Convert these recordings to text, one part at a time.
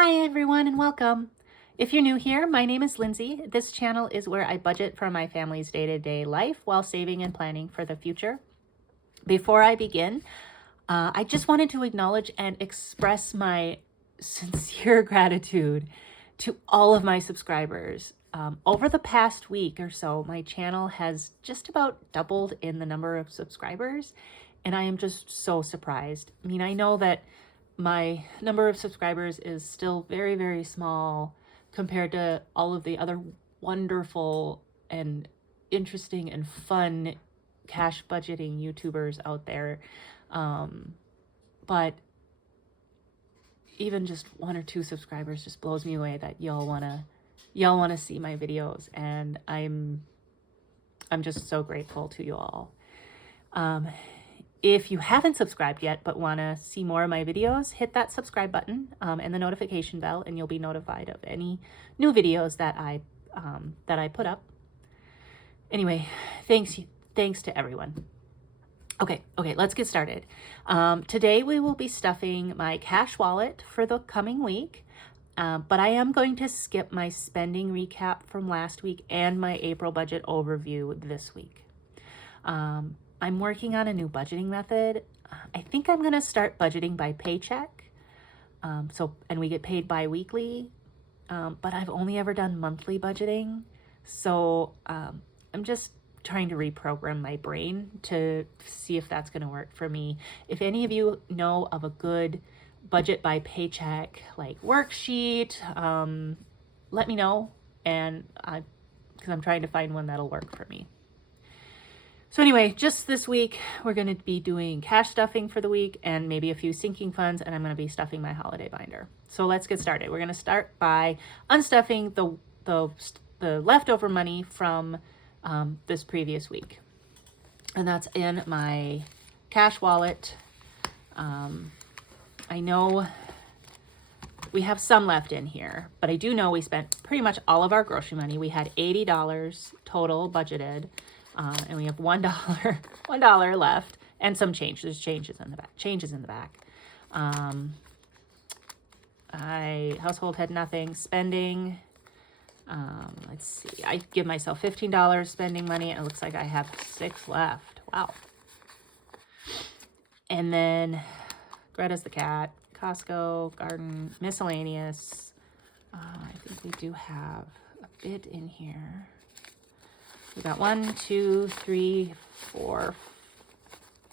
Hi everyone and welcome. If you're new here, my name is Lindsay. This channel is where I budget for my family's day-to-day life while saving and planning for the future. Before I begin, I just wanted to acknowledge and express my sincere gratitude to all of my subscribers. Over the past week or so, my channel has just about doubled in the number of subscribers, and I am just so surprised. I mean, I know that my number of subscribers is still very, very small compared to all of the other wonderful and interesting and fun cash budgeting YouTubers out there. But even just 1 or 2 subscribers just blows me away that y'all wanna see my videos, and I'm just so grateful to you all. If you haven't subscribed yet but want to see more of my videos, hit that subscribe button and the notification bell, and you'll be notified of any new videos that I put up. Anyway, thanks to everyone. Okay, let's get started. Today we will be stuffing my cash wallet for the coming week, but I am going to skip my spending recap from last week and my April budget overview this week. I'm working on a new budgeting method. I think I'm going to start budgeting by paycheck. And we get paid bi-weekly, but I've only ever done monthly budgeting. So I'm just trying to reprogram my brain to see if that's going to work for me. If any of you know of a good budget by paycheck like worksheet, let me know, and because I'm trying to find one that'll work for me. So anyway, just this week, we're going to be doing cash stuffing for the week and maybe a few sinking funds, and I'm going to be stuffing my holiday binder. So let's get started. We're going to start by unstuffing the leftover money from this previous week. And that's in my cash wallet. I know we have some left in here, but I do know we spent pretty much all of our grocery money. We had $80 total budgeted. And we have $1 left, and some change. There's changes in the back. Household had nothing. Spending. Let's see. I give myself $15 spending money, and it looks like I have 6 left. Wow. And then Greta's the cat. Costco, garden, miscellaneous. I think we do have a bit in here. We got 1, 2, 3, 4,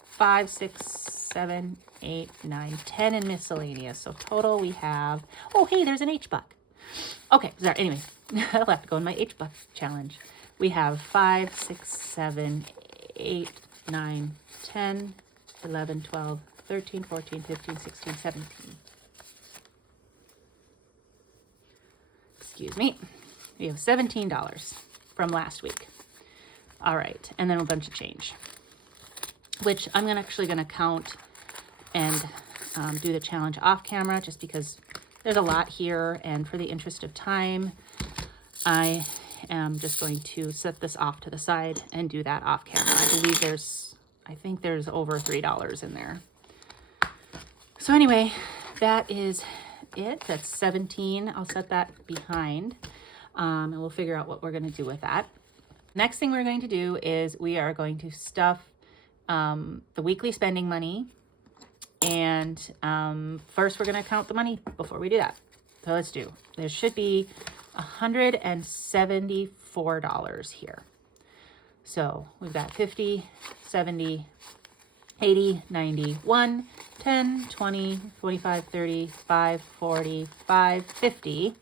5, 6, 7, 8, 9, 10 in miscellaneous. So total we have, oh, hey, there's an H-Buck. Okay, sorry, anyway, I'll have to go in my H-Buck challenge. We have 5, 6, 7, 8, 9, 10, 11, 12, 13, 14, 15, 16, 17. Excuse me. We have $17 from last week. All right, and then a bunch of change, which I'm actually going to count and do the challenge off camera, just because there's a lot here, and for the interest of time, I am just going to set this off to the side and do that off camera. I think there's over $3 in there. So anyway, that is it. That's 17. I'll set that behind, and we'll figure out what we're going to do with that. Next thing we're going to do is we are going to stuff the weekly spending money. And first we're going to count the money before we do that. So let's do. There should be $174 here. So we've got 50, 70, 80, 90, 1, 10, 20, 25, 30, 5, 40, 5, 50.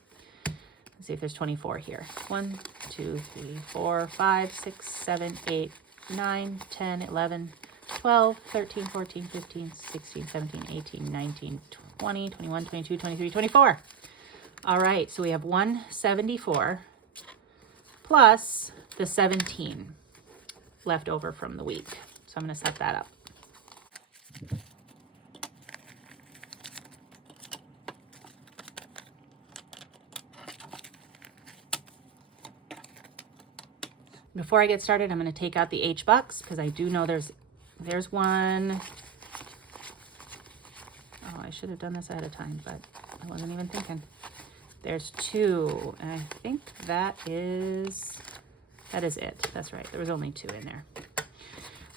Let's see if there's 24 here. 1, 2, 3, 4, 5, 6, 7, 8, 9, 10, 11, 12, 13, 14, 15, 16, 17, 18, 19, 20, 21, 22, 23, 24. All right, so we have 174 plus the 17 left over from the week. So I'm going to set that up. Before I get started, I'm going to take out the H-Bucks because I do know there's one. Oh, I should have done this ahead of time, but I wasn't even thinking. There's 2, and I think that is it. That's right. There was only 2 in there.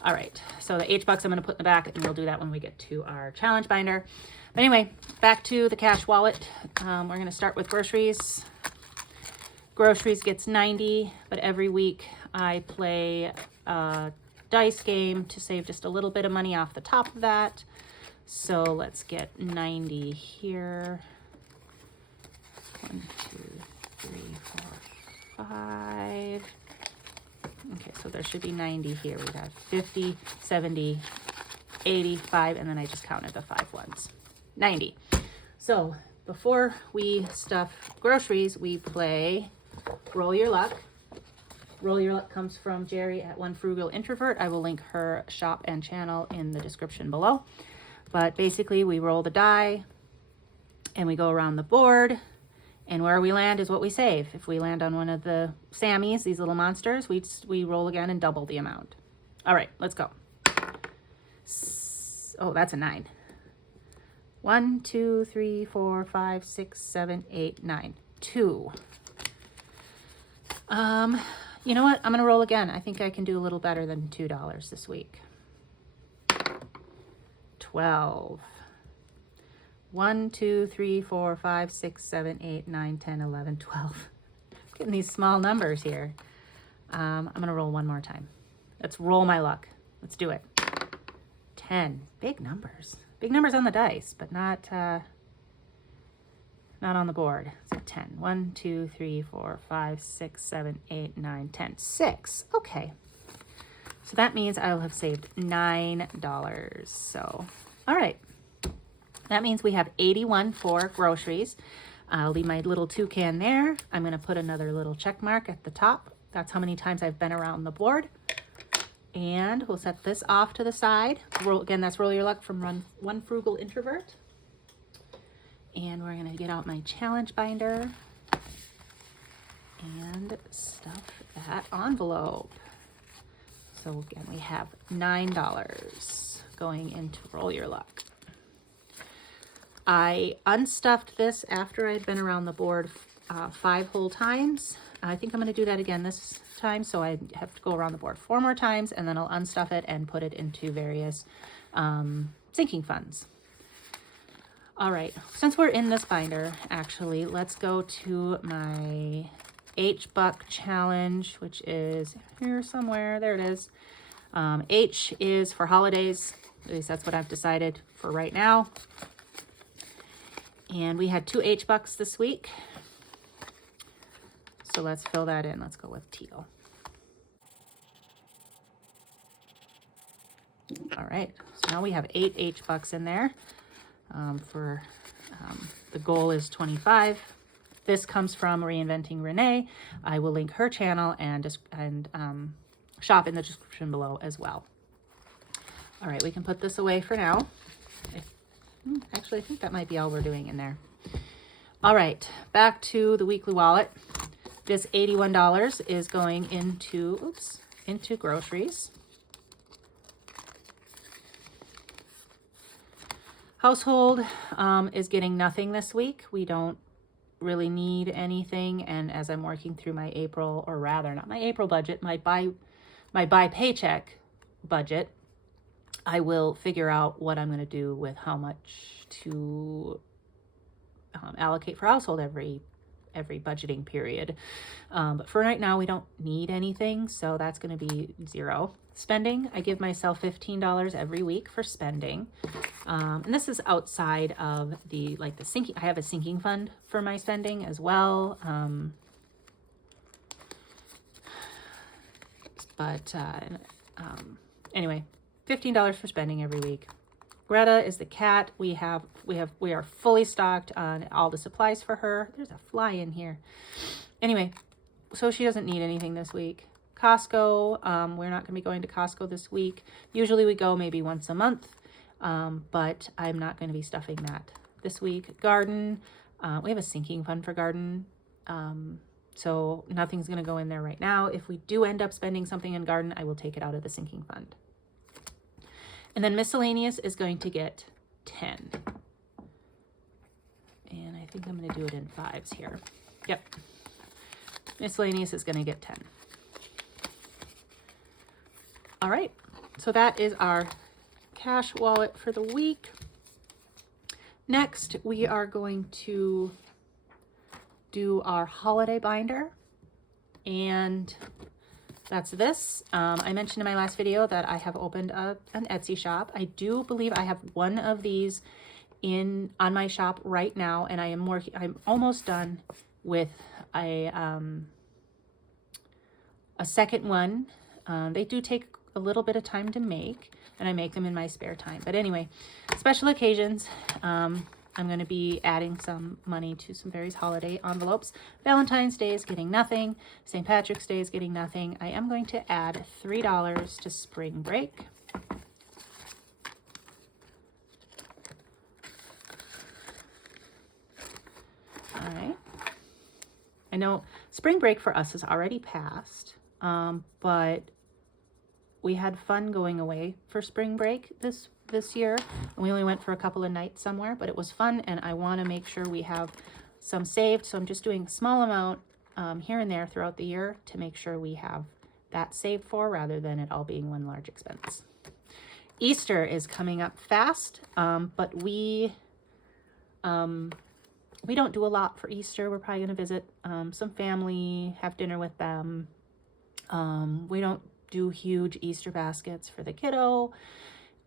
All right, so the H-Bucks I'm going to put in the back, and we'll do that when we get to our challenge binder. But anyway, back to the cash wallet. We're going to start with groceries. Groceries gets 90, but every week I play a dice game to save just a little bit of money off the top of that. So let's get 90 here. 1, 2, 3, 4, 5. Okay, so there should be 90 here. We have 50, 70, 85, and then I just counted the 5 ones. 90. So before we stuff groceries, we play Roll Your Luck. Roll Your Luck comes from Jerry at Frugal Introvert. I will link her shop and channel in the description below. But basically, we roll the die, and we go around the board. And where we land is what we save. If we land on one of the Sammies, these little monsters, we roll again and double the amount. All right, let's go. Oh, that's a 9. 1, 2, 3, 4, 5, 6, 7, 8, 9. 2. You know what? I'm going to roll again. I think I can do a little better than $2 this week. 12. 1, 2, 3, 4, 5, 6, 7, 8, 9, 10, 11, 12. Getting these small numbers here. I'm going to roll one more time. Let's roll my luck. Let's do it. 10. Big numbers. Big numbers on the dice, but not on the board. So 10. 1, 2, 3, 4, 5, 6, 7, 8, 9, 10. 6. Okay. So that means I'll have saved $9. So, all right. That means we have 81 for groceries. I'll leave my little toucan there. I'm going to put another little check mark at the top. That's how many times I've been around the board. And we'll set this off to the side. Again, that's Roll Your Luck from One Frugal Introvert. And we're going to get out my challenge binder and stuff that envelope. So again, we have $9 going into Roll Your Luck. I unstuffed this after I'd been around the board 5 whole times. I think I'm going to do that again this time, so I have to go around the board 4 more times, and then I'll unstuff it and put it into various sinking funds. All right, since we're in this binder, actually, let's go to my H-Buck challenge, which is here somewhere. There it is. H is for holidays. At least that's what I've decided for right now. And we had 2 H-Bucks this week. So let's fill that in. Let's go with teal. All right, so now we have 8 H-Bucks in there. The goal is 25. This comes from Reinventing Rene. I will link her channel and shop in the description below as well. All right, we can put this away for now. Actually, I think that might be all we're doing in there. All right, back to the weekly wallet. This $81 is going into groceries. Household is getting nothing this week. We don't really need anything. And as I'm working through my April, or rather not my April budget, my buy paycheck budget, I will figure out what I'm going to do with how much to allocate for household every budgeting period. But for right now, we don't need anything, so that's going to be 0. Spending, I give myself $15 every week for spending. And this is outside of the sinking. I have a sinking fund for my spending as well. Anyway, $15 for spending every week. Greta is the cat. We are fully stocked on all the supplies for her. There's a fly in here. Anyway, so she doesn't need anything this week. Costco, we're not going to be going to Costco this week. Usually we go maybe once a month, but I'm not going to be stuffing that this week. Garden, we have a sinking fund for garden, so nothing's going to go in there right now. If we do end up spending something in garden, I will take it out of the sinking fund. And then miscellaneous is going to get 10. And I think I'm going to do it in 5s here. Yep. Miscellaneous is going to get 10. All right. So that is our cash wallet for the week. Next, we are going to do our holiday binder, and that's this. I mentioned in my last video that I have opened an Etsy shop. I do believe I have one of these on my shop right now, and I'm almost done with a second one. They do take a little bit of time to make, and I make them in my spare time. But anyway, special occasions, I'm going to be adding some money to some various holiday envelopes. Valentine's Day is getting nothing. St. Patrick's Day is getting nothing. I am going to add $3 to spring break. All right. I know spring break for us has already passed, but we had fun going away for spring break this year. And we only went for a couple of nights somewhere, but it was fun, and I want to make sure we have some saved. So I'm just doing a small amount here and there throughout the year to make sure we have that saved for, rather than it all being one large expense. Easter is coming up fast, but we don't do a lot for Easter. We're probably going to visit some family, have dinner with them. We don't do huge Easter baskets for the kiddo.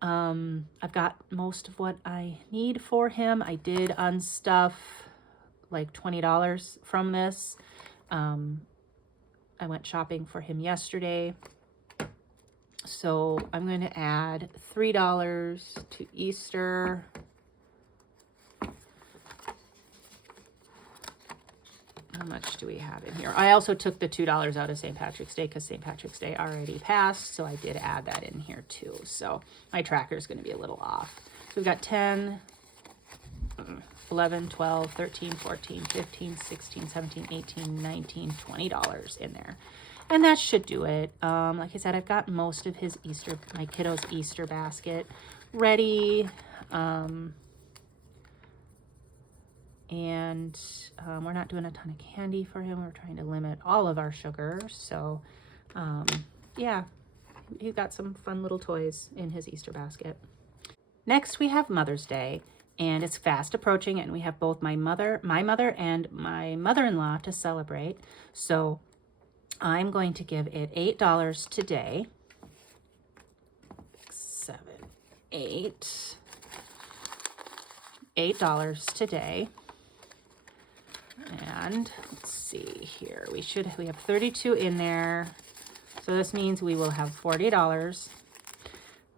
I've got most of what I need for him. I did unstuff like $20 from this. I went shopping for him yesterday. So I'm going to add $3 to Easter. How much do we have in here? I also took the $2 out of St. Patrick's Day because St. Patrick's Day already passed, so I did add that in here too. So my tracker is going to be a little off. So we've got 10, 11, 12, 13, 14, 15, 16, 17, 18, 19, $20 in there. And that should do it. Like I said, I've got most of my kiddo's Easter basket ready. And we're not doing a ton of candy for him. We're trying to limit all of our sugar. So yeah, he's got some fun little toys in his Easter basket. Next, we have Mother's Day, and it's fast approaching, and we have both my mother and my mother-in-law to celebrate. So I'm going to give it $8 today. 6, 7, 8. $8 today. And let's see here. We have 32 in there. So this means we will have $40.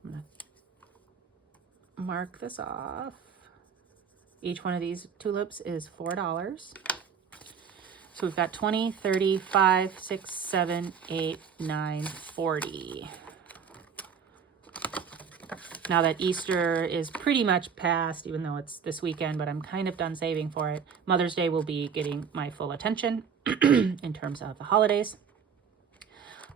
I'm going to mark this off. Each one of these tulips is $4. So we've got 20, 30, 5, 6, 7, 8, 9, 40. Now that Easter is pretty much past, even though it's this weekend, but I'm kind of done saving for it. Mother's Day will be getting my full attention in terms of the holidays.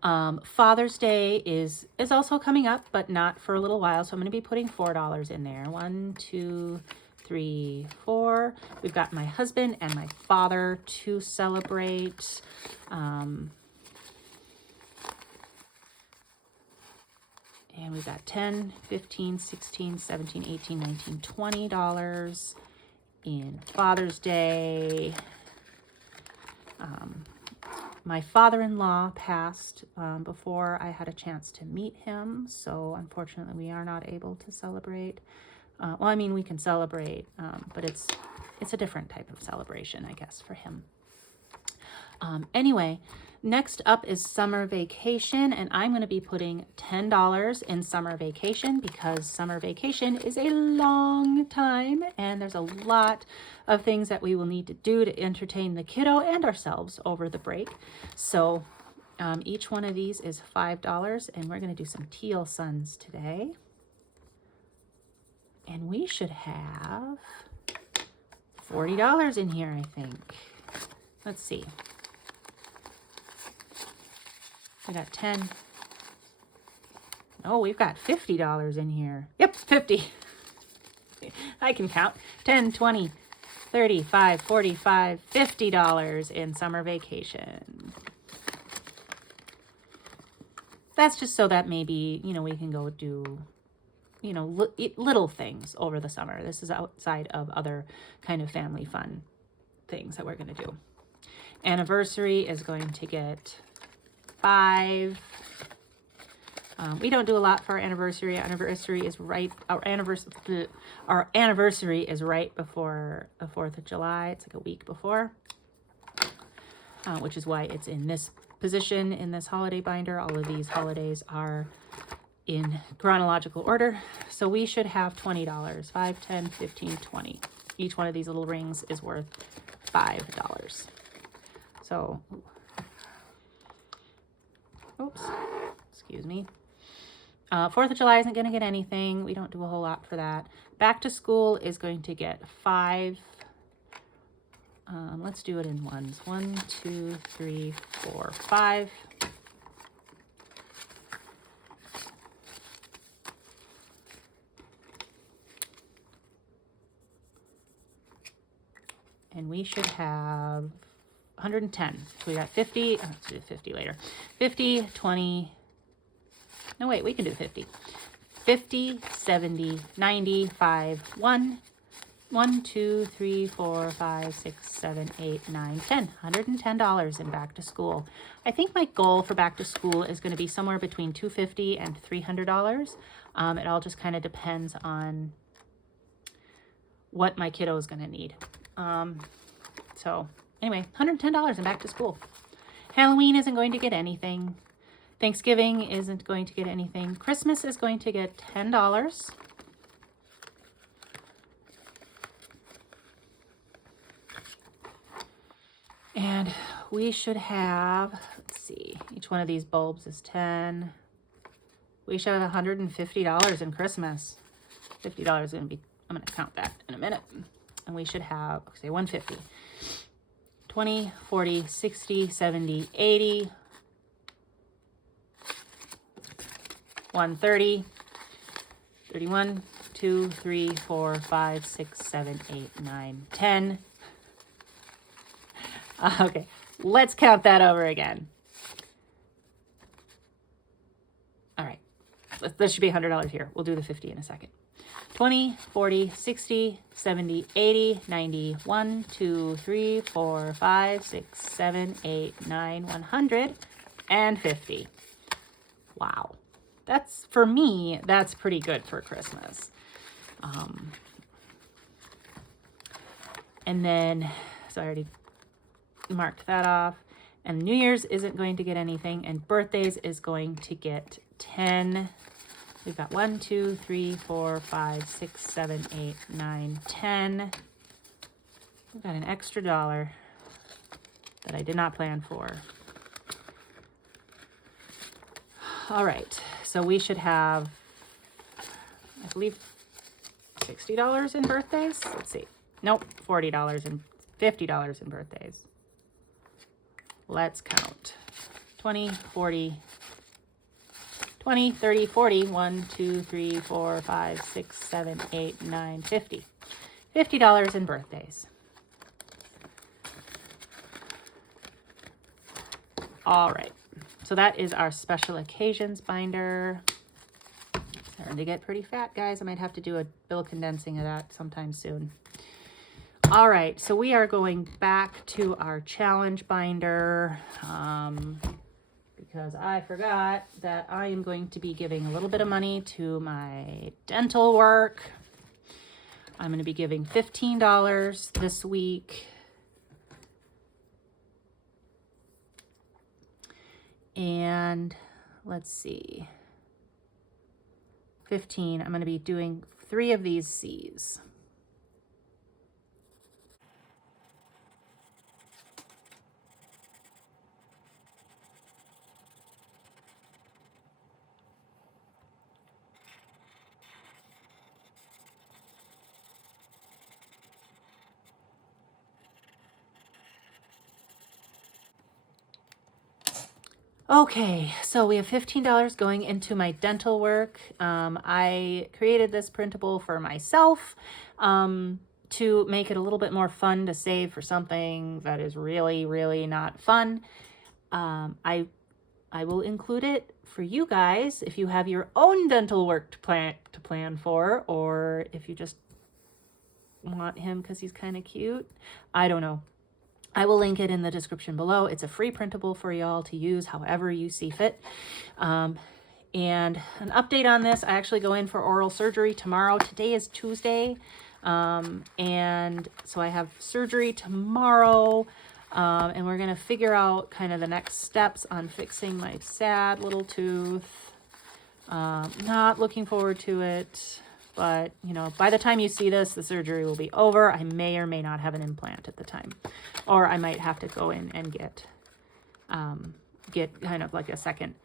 Father's Day is also coming up, but not for a little while. So I'm going to be putting $4 in there. 1, 2, 3, 4. We've got my husband and my father to celebrate. And we've got 10, 15, 16, 17, 18, 19, $20 in Father's Day. My father-in-law passed before I had a chance to meet him, so unfortunately we are not able to celebrate. Well, I mean, we can celebrate, but it's a different type of celebration, I guess, for him. Anyway, next up is summer vacation, and I'm going to be putting $10 in summer vacation because summer vacation is a long time and there's a lot of things that we will need to do to entertain the kiddo and ourselves over the break. So each one of these is $5, and we're going to do some teal suns today. And we should have $40 in here, I think. Let's see. We got 10. Oh, we've got $50 in here. Yep, 50. I can count. 10, 20, $35, $45, $50 in summer vacation. That's just so that maybe, you know, we can go do, you know, little things over the summer. This is outside of other kind of family fun things that we're going to do. Anniversary is going to get $5. We don't do a lot for our anniversary. Our anniversary is right before the 4th of July. It's like a week before, which is why it's in this position in this holiday binder. All of these holidays are in chronological order. So we should have $20, 5, 10, 15, 20. Each one of these little rings is worth $5. So, oops, excuse me. 4th of July isn't going to get anything. We don't do a whole lot for that. Back to school is going to get $5. Let's do it in ones. 1, 2, 3, 4, 5. And we should have 110. So we got 50. Let's do 50 later. 50, 20. No, wait, we can do 50. 50, 70, 95, 1. 1, 2, 3, 4, 5, 6, 7, 8, 9, 10. $110 in back to school. I think my goal for back to school is going to be somewhere between $250 and $300. It all just kind of depends on what my kiddo is going to need. So anyway, $110 in back to school. Halloween isn't going to get anything. Thanksgiving isn't going to get anything. Christmas is going to get $10. And we should have, let's see, each one of these bulbs is 10. We should have $150 in Christmas. $50 is going to be, I'm going to count that in a minute. And we should have, say 150. 20, 40, 60, 70, 80. 130. 31, 2, 3, 4, 5, 6, 7, 8, 9, 10. Okay, let's count that over again. All right, this should be $100 here. We'll do the 50 in a second. 20, 40, 60, 70, 80, 90, 1, 2, 3, 4, 5, 6, 7, 8, 9, 100, and 50. Wow. That's, for me, that's pretty good for Christmas. And then, so I already marked that off. And New Year's isn't going to get anything, and birthdays is going to get 10. We've got 1, 2, 3, 4, 5, 6, 7, 8, 9, 10. We've got an extra $1 that I did not plan for. All right, so we should have, I believe, $60 in birthdays. Let's see. Nope, $40 and $50 in birthdays. Let's count. 20, 40, 20, 30, 40, 1, 2, 3, 4, 5, 6, 7, 8, 9, 50. $50 in birthdays. All right, so that is our special occasions binder. Starting to get pretty fat, guys. I might have to do a bill condensing of that sometime soon. All right, so we are going back to our challenge binder because I forgot that I am going to be giving a little bit of money to my dental work. I'm going to be giving $15 this week. And let's see, 15, I'm going to be doing 3 of these C's. Okay, so we have $15 going into my dental work. I created this printable for myself. to make it a little bit more fun to save for something that is really, really not fun, I will include it for you guys if you have your own dental work to plan for, or if you just want him because he's kind of cute. I don't know. I will link it in the description below. It's a free printable for y'all to use however you see fit. And an update on this, I actually go in for oral surgery tomorrow. Today is Tuesday. And so I have surgery tomorrow. And we're going to figure out kind of the next steps on fixing my sad little tooth. Not looking forward to it. But, you know, by the time you see this, the surgery will be over. I may or may not have an implant at the time. Or I might have to go in and get kind of like a second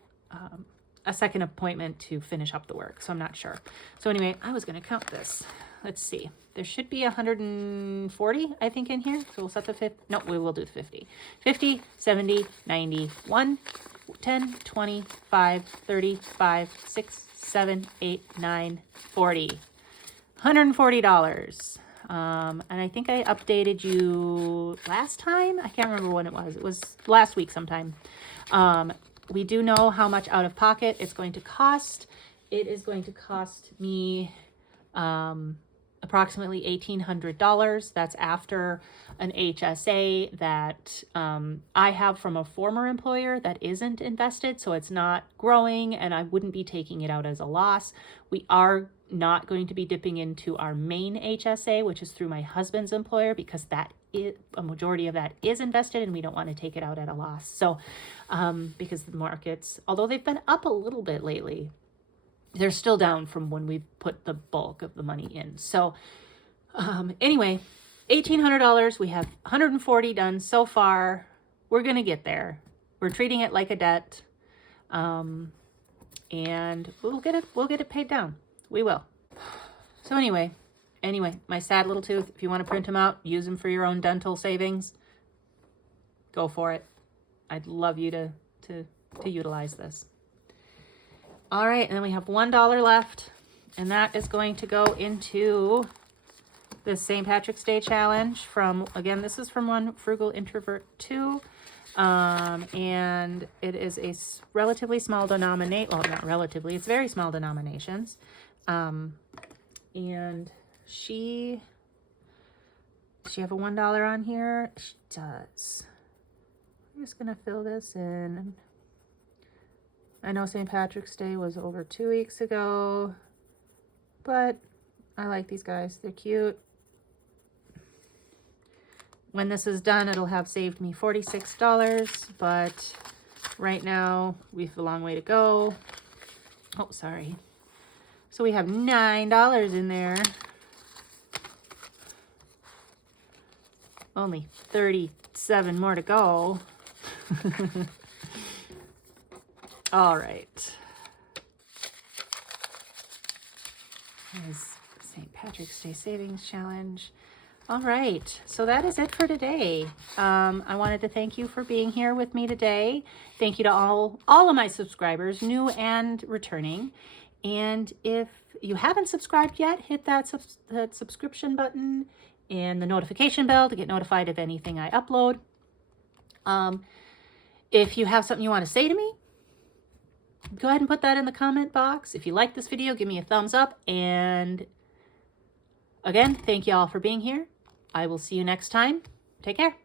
appointment to finish up the work. So I'm not sure. So anyway, I was going to count this. Let's see. There should be 140, I think, in here. So we'll set the 50. No, we will do the 50. 50, 70, 90, 1, 10, 20, 5, 30, 5, 6, 7, 8, 9, 40. $140. And I think I updated you last time. I can't remember when it was. It was last week sometime. We do know how much out of pocket it's going to cost. It is going to cost me approximately $1,800. That's after an HSA that I have from a former employer that isn't invested, so it's not growing, and I wouldn't be taking it out as a loss. We are not going to be dipping into our main HSA, which is through my husband's employer, because that is a majority of that is invested, and we don't want to take it out at a loss. So because the markets, although they've been up a little bit lately, they're still down from when we put the bulk of the money in. So anyway, $1,800. We have 140 done so far. We're going to get there. We're treating it like a debt. And we'll get it paid down. We will. So anyway, my sad little tooth, if you want to print them out, use them for your own dental savings, go for it. I'd love you to utilize this. All right, and then we have $1 left, and that is going to go into the St. Patrick's Day challenge from, again, this is from one Frugal Introvert 2, and it is a relatively small denomination, well, not relatively, it's very small denominations, and she have a $1 on here? She does. I'm just gonna fill this in. I know St. Patrick's Day was over 2 weeks ago, but I like these guys. They're cute. When this is done, it'll have saved me $46, but right now we have a long way to go. Oh, sorry. So we have $9 in there. Only 37 more to go. All right. There's St. Patrick's Day Savings Challenge. All right, so that is it for today. I wanted to thank you for being here with me today. Thank you to all of my subscribers, new and returning. And if you haven't subscribed yet, hit that subscription button and the notification bell to get notified of anything I upload. If you have something you want to say to me, go ahead and put that in the comment box. If you like this video, give me a thumbs up. And again, thank you all for being here. I will see you next time. Take care.